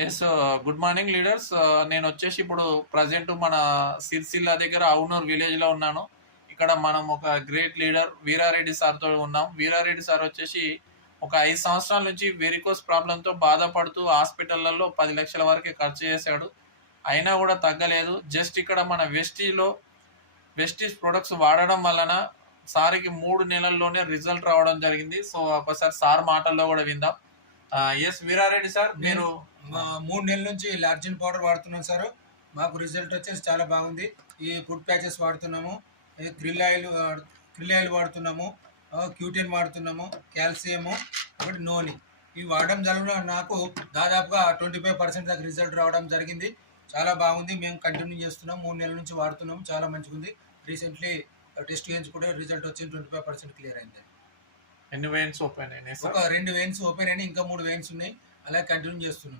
Yes. Good morning leaders. నేను వచ్చేసి ఇప్పుడు ప్రజెంట్ మన సిరిసిల్ల దగ్గర అవునూరు విలేజ్లో ఉన్నాను. ఇక్కడ మనం ఒక గ్రేట్ లీడర్ వీరారెడ్డి సార్తో ఉన్నాం. వీరారెడ్డి సార్ వచ్చేసి ఒక 5 సంవత్సరాల నుంచి వెరికోస్ ప్రాబ్లంతో బాధపడుతూ హాస్పిటళ్లలో 10 లక్షల వరకు ఖర్చు చేశాడు. అయినా కూడా తగ్గలేదు. జస్ట్ ఇక్కడ మన వెస్టీజ్ ప్రొడక్ట్స్ వాడడం వలన సార్కి 3 నెలల్లోనే రిజల్ట్ రావడం జరిగింది. సో ఒకసారి సార్ మాటల్లో కూడా విందాం. ఎస్ వీరారెడ్డి సార్, మీరు 3 నెలల నుంచి లార్జిన్ పౌడర్ వాడుతున్నాం సార్. మాకు రిజల్ట్ వచ్చేసి చాలా బాగుంది. ఈ ఫుడ్ ప్యాచెస్ వాడుతున్నాము, క్రిల్ ఆయిల్ వాడుతున్నాము, క్యూటెన్ వాడుతున్నాము, కాల్షియము, ఒకటి నోని. ఇవి వాడడం జరిగిన నాకు దాదాపుగా 25% దాకా రిజల్ట్ రావడం జరిగింది. చాలా బాగుంది. మేము కంటిన్యూ చేస్తున్నాం. 3 నెలల నుంచి వాడుతున్నాము. చాలా మంచిగా ఉంది. రీసెంట్లీ టెస్ట్ చేయించుకుంటే రిజల్ట్ వచ్చింది. 25% క్లియర్ అయింది. ఎన్ని వెయిన్స్ ఓపెన్ అయినాయి? ఒక 2 వెయిన్స్ ఓపెన్ అయినాయి, ఇంకా 3 వెయిన్స్ ఉన్నాయి. అలా కంటిన్యూ చేస్తున్నాం.